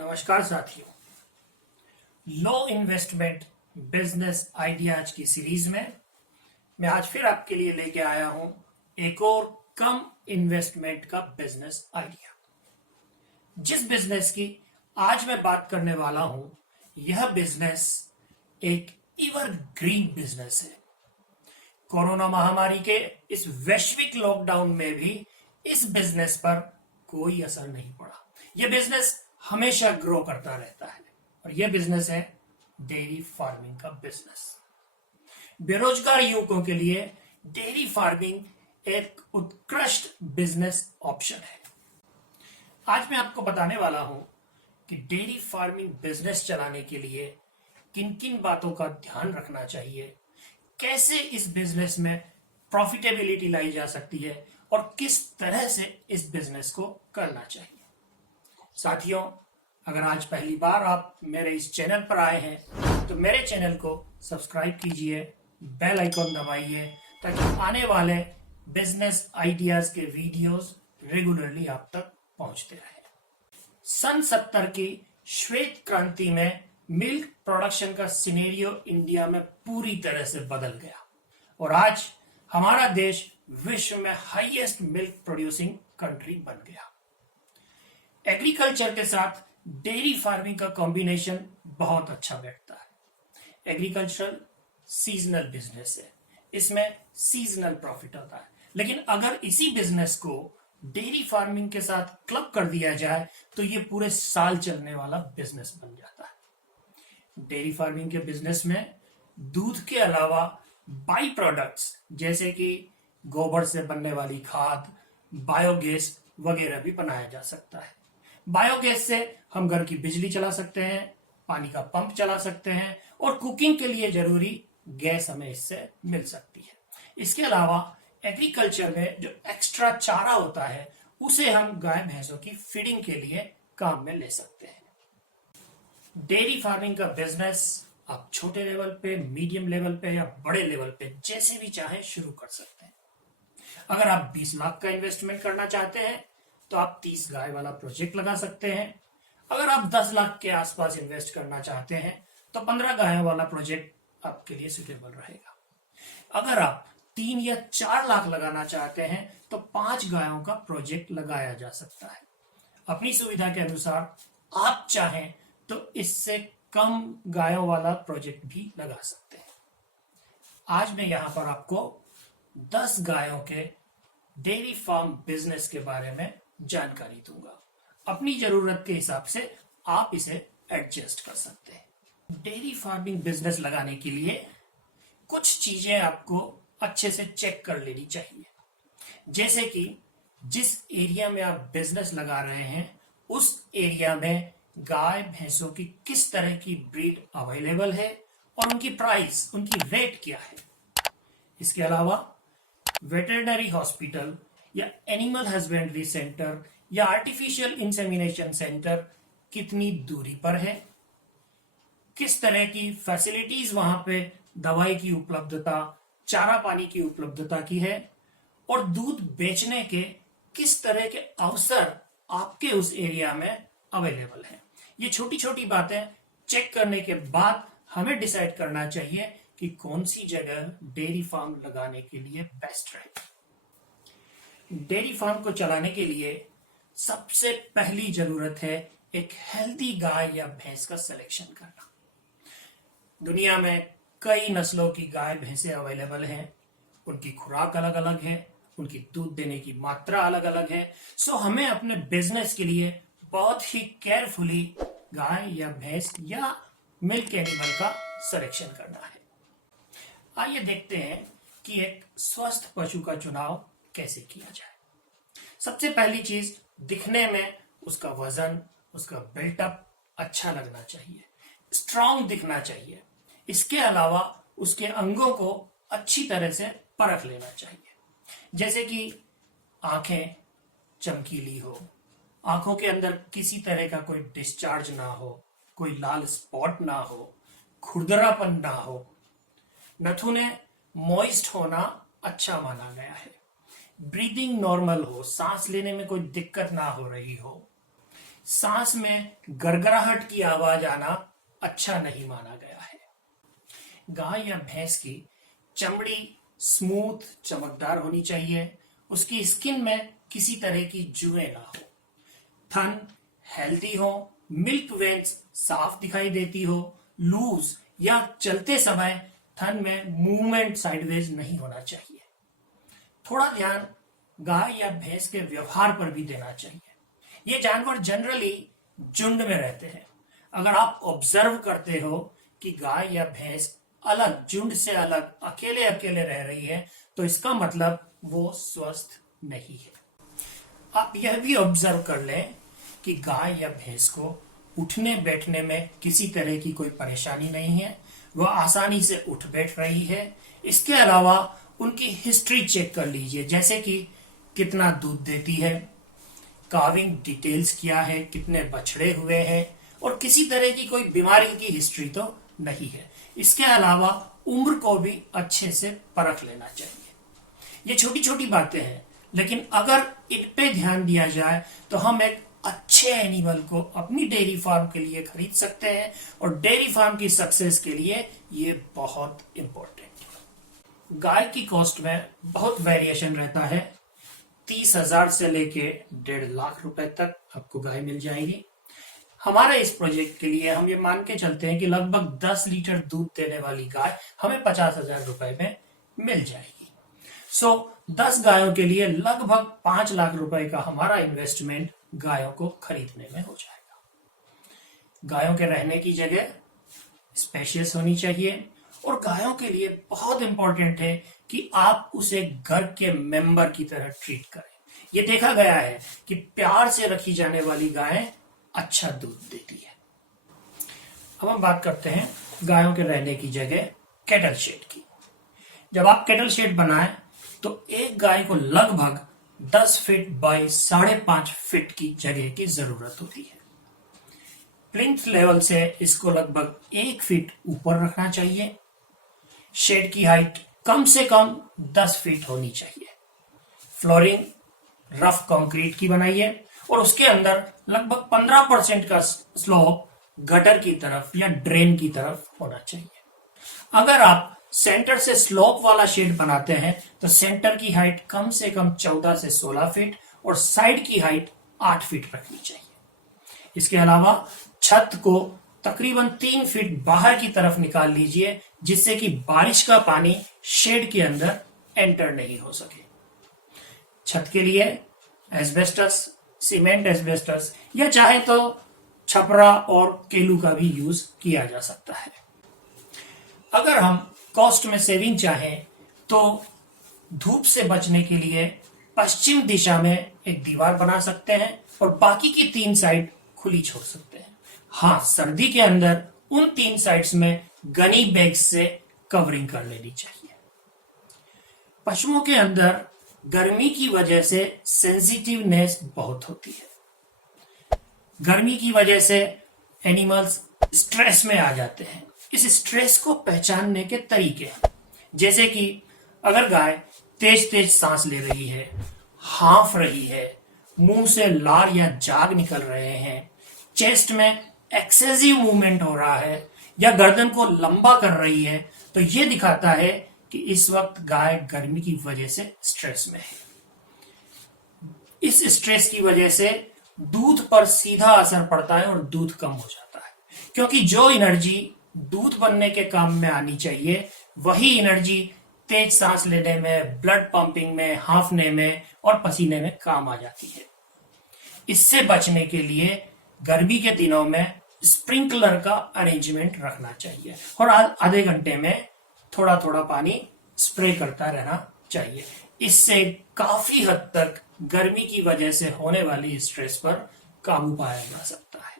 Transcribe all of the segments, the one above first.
नमस्कार साथियों। लो investment business ideas की सीरीज में मैं आज फिर आपके लिए लेके आया हूं एक और कम इन्वेस्टमेंट का बिजनेस आइडिया। जिस बिजनेस की आज मैं बात करने वाला हूं, यह बिजनेस एक एवरग्रीन बिजनेस है। कोरोना महामारी के इस वैश्विक लॉकडाउन में भी इस बिजनेस पर कोई असर नहीं पड़ा। यह बिजनेस हमेशा ग्रो करता रहता है और यह बिजनेस है डेयरी फार्मिंग का बिजनेस। बेरोजगार युवकों के लिए डेयरी फार्मिंग एक उत्कृष्ट बिजनेस ऑप्शन है। आज मैं आपको बताने वाला हूं कि डेयरी फार्मिंग बिजनेस चलाने के लिए किन किन बातों का ध्यान रखना चाहिए, कैसे इस बिजनेस में प्रॉफिटेबिलिटी लाई जा सकती है और किस तरह से इस बिजनेस को करना चाहिए। साथियों, अगर आज पहली बार आप मेरे इस चैनल पर आए हैं तो मेरे चैनल को सब्सक्राइब कीजिए, बेल आइकॉन दबाइए ताकि आने वाले बिजनेस आइडियाज के वीडियोस रेगुलरली आप तक पहुंचते रहे। सन 70 की श्वेत क्रांति में मिल्क प्रोडक्शन का सिनेरियो इंडिया में पूरी तरह से बदल गया और आज हमारा देश विश्व में हाईएस्ट मिल्क प्रोड्यूसिंग कंट्री बन गया। एग्रीकल्चर के साथ डेयरी फार्मिंग का कॉम्बिनेशन बहुत अच्छा बैठता है। एग्रीकल्चरल सीजनल बिजनेस है, इसमें सीजनल प्रॉफिट आता है, लेकिन अगर इसी बिजनेस को डेयरी फार्मिंग के साथ क्लब कर दिया जाए तो ये पूरे साल चलने वाला बिजनेस बन जाता है। डेयरी फार्मिंग के बिजनेस में दूध के अलावा बाई प्रोडक्ट्स जैसे कि गोबर से बनने वाली खाद, बायोगैस वगैरह भी बनाया जा सकता है। बायोगैस से हम घर की बिजली चला सकते हैं, पानी का पंप चला सकते हैं और कुकिंग के लिए जरूरी गैस हमें इससे मिल सकती है। इसके अलावा एग्रीकल्चर में जो एक्स्ट्रा चारा होता है उसे हम गाय भैंसों की फीडिंग के लिए काम में ले सकते हैं। डेयरी फार्मिंग का बिजनेस आप छोटे लेवल पे, मीडियम लेवल पे या बड़े लेवल पे जैसे भी चाहे शुरू कर सकते हैं। अगर आप 20 लाख का इन्वेस्टमेंट करना चाहते हैं तो आप 30 गाय वाला प्रोजेक्ट लगा सकते हैं। अगर आप 10 लाख के आसपास इन्वेस्ट करना चाहते हैं तो 15 गायों वाला प्रोजेक्ट आपके लिए सुटेबल रहेगा। अगर आप 3 या 4 लाख लगाना चाहते हैं तो 5 गायों का प्रोजेक्ट लगाया जा सकता है। अपनी सुविधा के अनुसार आप चाहें तो इससे कम गायों वाला प्रोजेक्ट भी लगा सकते हैं। आज मैं यहां पर आपको 10 गायों के डेयरी फार्म बिजनेस के बारे में जानकारी दूंगा। अपनी जरूरत के हिसाब से आप इसे एडजस्ट कर सकते हैं। डेयरी फार्मिंग बिजनेस लगाने के लिए कुछ चीजें आपको अच्छे से चेक कर लेनी चाहिए, जैसे कि जिस एरिया में आप बिजनेस लगा रहे हैं उस एरिया में गाय भैंसों की किस तरह की ब्रीड अवेलेबल है और उनकी प्राइस, उनकी रेट क्या है। इसके अलावा वेटरनरी हॉस्पिटल या एनिमल हस्बेंड्री सेंटर या आर्टिफिशियल इंसेमिनेशन सेंटर कितनी दूरी पर है, किस तरह की फैसिलिटीज वहां पे दवाई की उपलब्धता, चारा पानी की उपलब्धता की है और दूध बेचने के किस तरह के अवसर आपके उस एरिया में अवेलेबल है। ये छोटी छोटी बातें चेक करने के बाद हमें डिसाइड करना चाहिए कि कौन सी जगह डेयरी फार्म लगाने के लिए बेस्ट रहेगी। डेयरी फार्म को चलाने के लिए सबसे पहली जरूरत है एक हेल्दी गाय या भैंस का सिलेक्शन करना। दुनिया में कई नस्लों की गाय भैंसे अवेलेबल हैं, उनकी खुराक अलग अलग है, उनकी दूध देने की मात्रा अलग अलग है। सो हमें अपने बिजनेस के लिए बहुत ही केयरफुली गाय या भैंस या मिल्क एनिमल का सिलेक्शन करना है। आइए देखते हैं कि एक स्वस्थ पशु का चुनाव कैसे किया जाए। सबसे पहली चीज, दिखने में उसका वजन, उसका बिल्टअप अच्छा लगना चाहिए, स्ट्रांग दिखना चाहिए। इसके अलावा उसके अंगों को अच्छी तरह से परख लेना चाहिए, जैसे कि आंखें चमकीली हो, आंखों के अंदर किसी तरह का कोई डिस्चार्ज ना हो, कोई लाल स्पॉट ना हो, खुरदरापन ना हो, नथुने मॉइस्ट होना अच्छा माना गया है, ब्रीदिंग नॉर्मल हो, सांस लेने में कोई दिक्कत ना हो रही हो, सांस में गड़गड़ाहट की आवाज आना अच्छा नहीं माना गया है। गाय या भैंस की चमड़ी स्मूथ चमकदार होनी चाहिए, उसकी स्किन में किसी तरह की जुएं ना हो, थन हेल्दी हो, मिल्क वेन्स साफ दिखाई देती हो, लूज या चलते समय थन में मूवमेंट साइडवेज नहीं होना चाहिए। थोड़ा ध्यान गाय या भैंस के व्यवहार पर भी देना चाहिए। ये जानवर जनरली झुंड में रहते हैं। अगर आप ऑब्जर्व करते हो कि गाय या भैंस अलग, झुंड से अलग, अकेले अकेले रह रही है, तो इसका मतलब वो स्वस्थ नहीं है। आप यह भी ऑब्जर्व कर लें कि गाय या भैंस को उठने बैठने में किसी तरह की कोई परेशानी नहीं है, वह आसानी से उठ बैठ रही है। इसके अलावा उनकी हिस्ट्री चेक कर लीजिए, जैसे कि कितना दूध देती है, काविंग डिटेल्स क्या है, कितने बछड़े हुए हैं, और किसी तरह की कोई बीमारी की हिस्ट्री तो नहीं है। इसके अलावा उम्र को भी अच्छे से परख लेना चाहिए। ये छोटी छोटी बातें हैं, लेकिन अगर इन पे ध्यान दिया जाए तो हम एक अच्छे एनिमल को अपनी डेयरी फार्म के लिए खरीद सकते हैं, और डेयरी फार्म की सक्सेस के लिए ये बहुत इंपॉर्टेंट है। गाय की कॉस्ट में बहुत वेरिएशन रहता है। 30,000 से लेके 1.5 लाख रुपए तक आपको गाय मिल जाएगी। हमारे इस प्रोजेक्ट के लिए हम ये मान के चलते हैं कि लगभग 10 लीटर दूध देने वाली गाय हमें 50,000 रुपए में मिल जाएगी। 10 गायों के लिए लगभग 5 लाख रुपए का हमारा इन्वेस्टमेंट गायों को खरीदने में हो जाएगा। गायों के रहने की जगह स्पेशियस होनी चाहिए, और गायों के लिए बहुत इंपॉर्टेंट है कि आप उसे घर के मेंबर की तरह ट्रीट करें। ये देखा गया है कि प्यार से रखी जाने वाली गायें अच्छा दूध देती है। अब हम बात करते हैं गायों के रहने की जगह कैटल शेड की। जब आप कैटल शेड बनाएं तो एक गाय को लगभग 10 फीट बाई 5.5 फीट की जगह की जरूरत होती है। प्लिंथ लेवल से इसको लगभग 1 फीट ऊपर रखना चाहिए। शेड की हाइट कम से कम 10 फीट होनी चाहिए। फ्लोरिंग रफ कंक्रीट की बनाइए, और उसके अंदर लगभग 15% का स्लोप गटर की तरफ या ड्रेन की तरफ होना चाहिए। अगर आप सेंटर से स्लोप वाला शेड बनाते हैं तो सेंटर की हाइट कम से कम 14 से 16 फीट और साइड की हाइट 8 फीट रखनी चाहिए। इसके अलावा छत को तकरीबन 3 फीट बाहर की तरफ निकाल लीजिए, जिससे कि बारिश का पानी शेड के अंदर एंटर नहीं हो सके। छत के लिए एस्बेस्टस, सीमेंट एस्बेस्टस, या चाहे तो छपरा और केलू का भी यूज किया जा सकता है। अगर हम कॉस्ट में सेविंग चाहें तो धूप से बचने के लिए पश्चिम दिशा में एक दीवार बना सकते हैं और बाकी की 3 साइड खुली छोड़ सकते हैं। हाँ, सर्दी के अंदर उन 3 साइड्स में गनी बैग्स से कवरिंग कर लेनी चाहिए। पशुओं के अंदर गर्मी की वजह से सेंसिटिवनेस बहुत होती है। गर्मी की वजह से एनिमल्स स्ट्रेस में आ जाते हैं। इस स्ट्रेस को पहचानने के तरीके हैं, जैसे कि अगर गाय तेज तेज सांस ले रही है, हांफ रही है, मुंह से लार या जाग निकल रहे हैं, चेस्ट में एक्सेसिव मूवमेंट हो रहा है, या गर्दन को लंबा कर रही है, तो यह दिखाता है कि इस वक्त गाय गर्मी की वजह से स्ट्रेस में है। इस स्ट्रेस की वजह से दूध पर सीधा असर पड़ता है और दूध कम हो जाता है, क्योंकि जो एनर्जी दूध बनने के काम में आनी चाहिए वही एनर्जी तेज सांस लेने में, ब्लड पंपिंग में, हांफने में और पसीने में काम आ जाती है। इससे बचने के लिए गर्मी के दिनों में स्प्रिंकलर का अरेंजमेंट रखना चाहिए और आधे घंटे में थोड़ा थोड़ा पानी स्प्रे करता रहना चाहिए। इससे काफी हद तक गर्मी की वजह से होने वाली स्ट्रेस पर काबू पाया जा सकता है।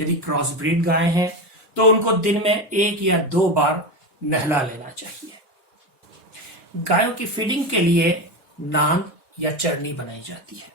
यदि क्रॉस ब्रीड गाय हैं तो उनको दिन में 1 या 2 बार नहला लेना चाहिए। गायों की फीडिंग के लिए नांद या चरनी बनाई जाती है।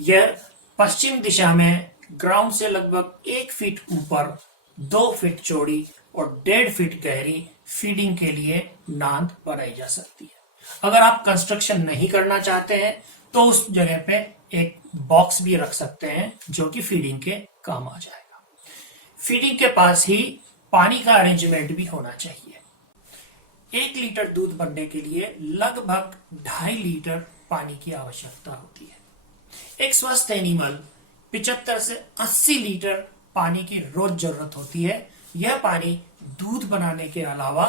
यह पश्चिम दिशा में ग्राउंड से लगभग 1 फीट ऊपर 2 फीट चौड़ी और 1.5 फीट गहरी फीडिंग के लिए नांद बनाई जा सकती है। अगर आप कंस्ट्रक्शन नहीं करना चाहते हैं तो उस जगह पे एक बॉक्स भी रख सकते हैं जो कि फीडिंग के काम आ जाएगा। फीडिंग के पास ही पानी का अरेंजमेंट भी होना चाहिए। 1 लीटर दूध बनने के लिए लगभग 2.5 लीटर पानी की आवश्यकता होती है। एक स्वस्थ एनिमल 75 से 80 लीटर पानी की रोज जरूरत होती है। यह पानी दूध बनाने के अलावा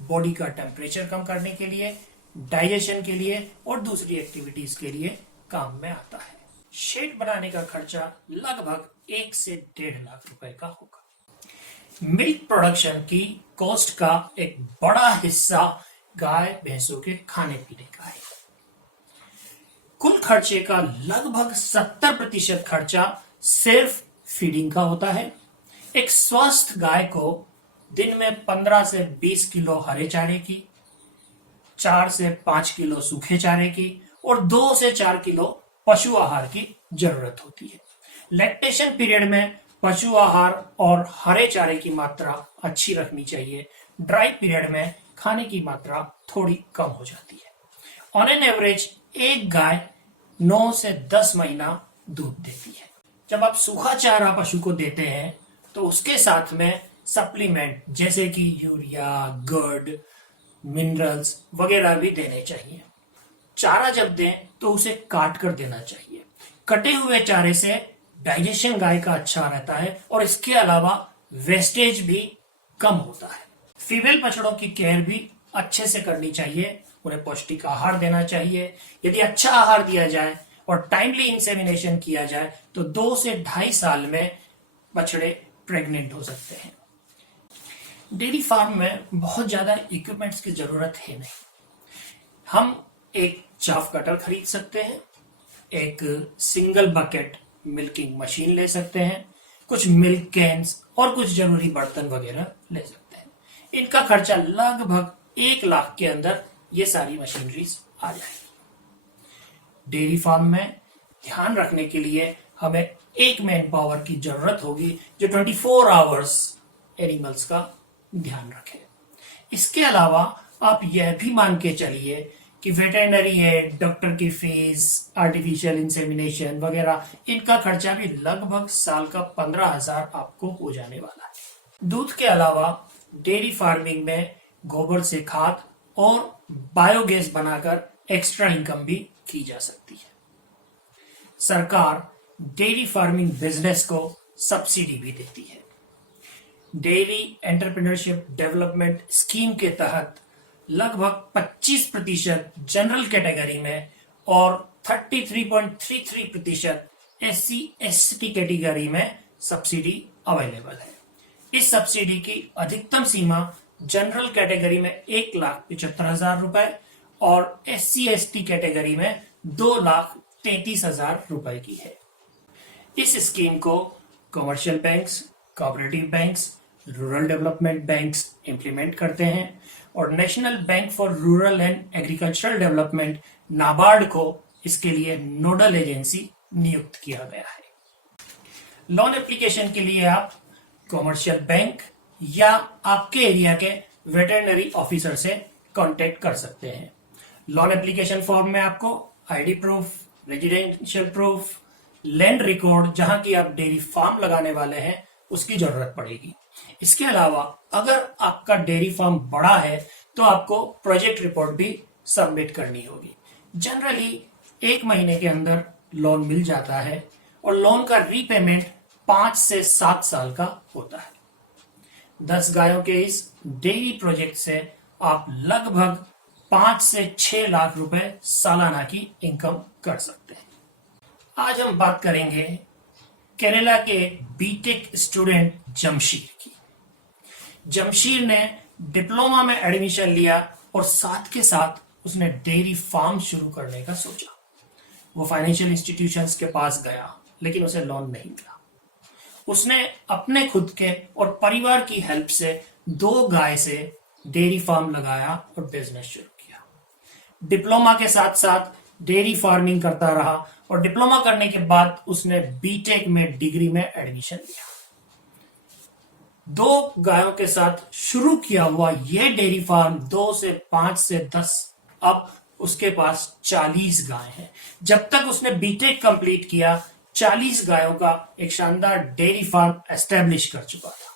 बॉडी का टेम्परेचर कम करने के लिए, डाइजेशन के लिए और दूसरी एक्टिविटीज के लिए काम में आता है। शेड बनाने का खर्चा लगभग 1 से 1.5 लाख रुपए का होगा। मिल्क प्रोडक्शन की कॉस्ट का एक बड़ा हिस्सा गाय भैंसों के खाने पीने का है। कुल खर्चे का लगभग 70% खर्चा सिर्फ फीडिंग का होता है। एक स्वस्थ गाय को दिन में 15 से 20 किलो हरे चारे की, 4 से 5 किलो सूखे चारे की और 2 से 4 किलो पशु आहार की जरूरत होती है। लैक्टेशन पीरियड में पशु आहार और हरे चारे की मात्रा अच्छी रखनी चाहिए। ड्राई पीरियड में खाने की मात्रा थोड़ी कम हो जाती है। ऑन एन एवरेज एक गाय 9 से 10 महीना दूध देती है। जब आप सूखा चारा पशु को देते हैं तो उसके साथ में सप्लीमेंट जैसे कि यूरिया, गर्ड, मिनरल्स वगैरह भी देने चाहिए। चारा जब दें तो उसे काट कर देना चाहिए। कटे हुए चारे से डाइजेशन गाय का अच्छा रहता है और इसके अलावा वेस्टेज भी कम होता है। फीमेल बछड़ों की केयर भी अच्छे से करनी चाहिए। उन्हें पौष्टिक आहार देना चाहिए। यदि अच्छा आहार दिया जाए और टाइमली इंसेमिनेशन किया जाए तो 2 से 2.5 साल में बछड़े प्रेग्नेंट हो सकते हैं। डेयरी फार्म में बहुत ज्यादा इक्विपमेंट्स की जरूरत है नहीं। हम एक चाफ कटर खरीद सकते हैं, एक सिंगल बकेट मिल्किंग मशीन ले सकते हैं, कुछ मिल्क कैन्स और कुछ जरूरी बर्तन वगैरह ले सकते हैं। इनका खर्चा लगभग 1 लाख के अंदर ये सारी मशीनरीज आ जाएगी। डेयरी फार्म में ध्यान रखने के लिए हमें एक मैन पावर की जरूरत होगी जो 24 आवर्स एनिमल्स का ध्यान रखे। इसके अलावा आप यह भी मान के चलिए कि वेटरनरी है, डॉक्टर की फीस, आर्टिफिशियल इंसेमिनेशन वगैरह, इनका खर्चा भी लगभग साल का 15,000 आपको हो जाने वाला है। दूध के अलावा डेयरी फार्मिंग में गोबर से खाद और बायोगैस बनाकर एक्स्ट्रा इनकम भी की जा सकती है। सरकार डेयरी फार्मिंग बिजनेस को सब्सिडी भी देती है। डेयरी एंटरप्रेन्योरशिप डेवलपमेंट स्कीम के तहत लगभग 25% जनरल कैटेगरी में और 33.33% SC/ST कैटेगरी में सब्सिडी अवेलेबल है। इस सब्सिडी की अधिकतम सीमा जनरल कैटेगरी में 1,75,000 रुपए और SC/ST कैटेगरी में 2,33,000 रुपए की है। इस स्कीम को commercial banks, cooperative banks, rural development banks implement करते हैं और national bank for rural and agricultural development NABARD को इसके लिए नोडल एजेंसी नियुक्त किया गया है। लोन एप्लीकेशन के लिए आप कमर्शियल बैंक या आपके एरिया के वेटरनरी ऑफिसर से कांटेक्ट कर सकते हैं। लोन एप्लीकेशन फॉर्म में आपको ID proof, residential proof, land record जहां की आप डेयरी फार्म लगाने वाले हैं उसकी जरूरत पड़ेगी। इसके अलावा अगर आपका डेयरी फार्म बड़ा है तो आपको प्रोजेक्ट रिपोर्ट भी सबमिट करनी होगी। जनरली 1 महीने के अंदर लोन मिल जाता है और लोन का रीपेमेंट 5 से 7 साल का होता है। 10 गायों के इस डेयरी प्रोजेक्ट से आप लगभग 5 से 6 लाख रुपए सालाना की इनकम कर सकते हैं। आज हम बात करेंगे केरला के बीटेक स्टूडेंट जमशीर की। जमशीर ने डिप्लोमा में एडमिशन लिया और साथ के साथ उसने डेयरी फार्म शुरू करने का सोचा। वो फाइनेंशियल इंस्टीट्यूशंस के पास गया लेकिन उसे लोन नहीं मिला। उसने अपने खुद के और परिवार की हेल्प से 2 गाय से डेयरी फार्म लगाया और बिजनेस शुरू किया। डिप्लोमा के साथ साथ डेयरी फार्मिंग करता रहा और डिप्लोमा करने के बाद उसने बीटेक में डिग्री में एडमिशन लिया। 2 गायों के साथ शुरू किया हुआ यह डेयरी फार्म 2 से 5 से 10 अब उसके पास 40 गाय हैं। जब तक उसने बीटेक कंप्लीट किया 40 गायों का एक शानदार डेयरी फार्म एस्टेब्लिश कर चुका था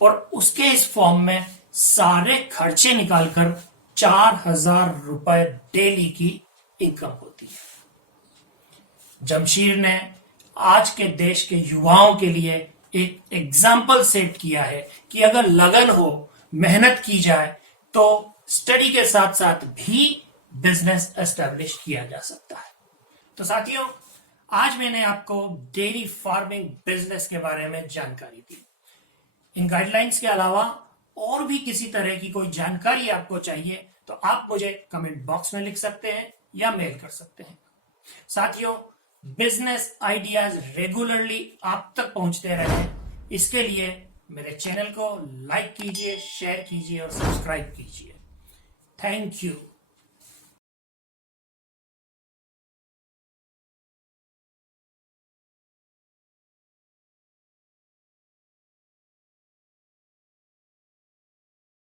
और उसके इस फॉर्म में सारे खर्चे निकालकर 4,000 रुपए डेली की इनकम होती है। जमशीर ने आज के देश के युवाओं के लिए एक एग्जाम्पल सेट किया है कि अगर लगन हो, मेहनत की जाए तो स्टडी के साथ साथ भी बिजनेस एस्टेब्लिश किया जा सकता है। तो साथियों, आज मैंने आपको डेयरी फार्मिंग बिजनेस के बारे में जानकारी दी। इन गाइडलाइंस के अलावा और भी किसी तरह की कोई जानकारी आपको चाहिए तो आप मुझे कमेंट बॉक्स में लिख सकते हैं या मेल कर सकते हैं। साथियों, बिजनेस आइडियाज रेगुलरली आप तक पहुंचते रहे, इसके लिए मेरे चैनल को लाइक कीजिए, शेयर कीजिए और सब्सक्राइब कीजिए। Thank you.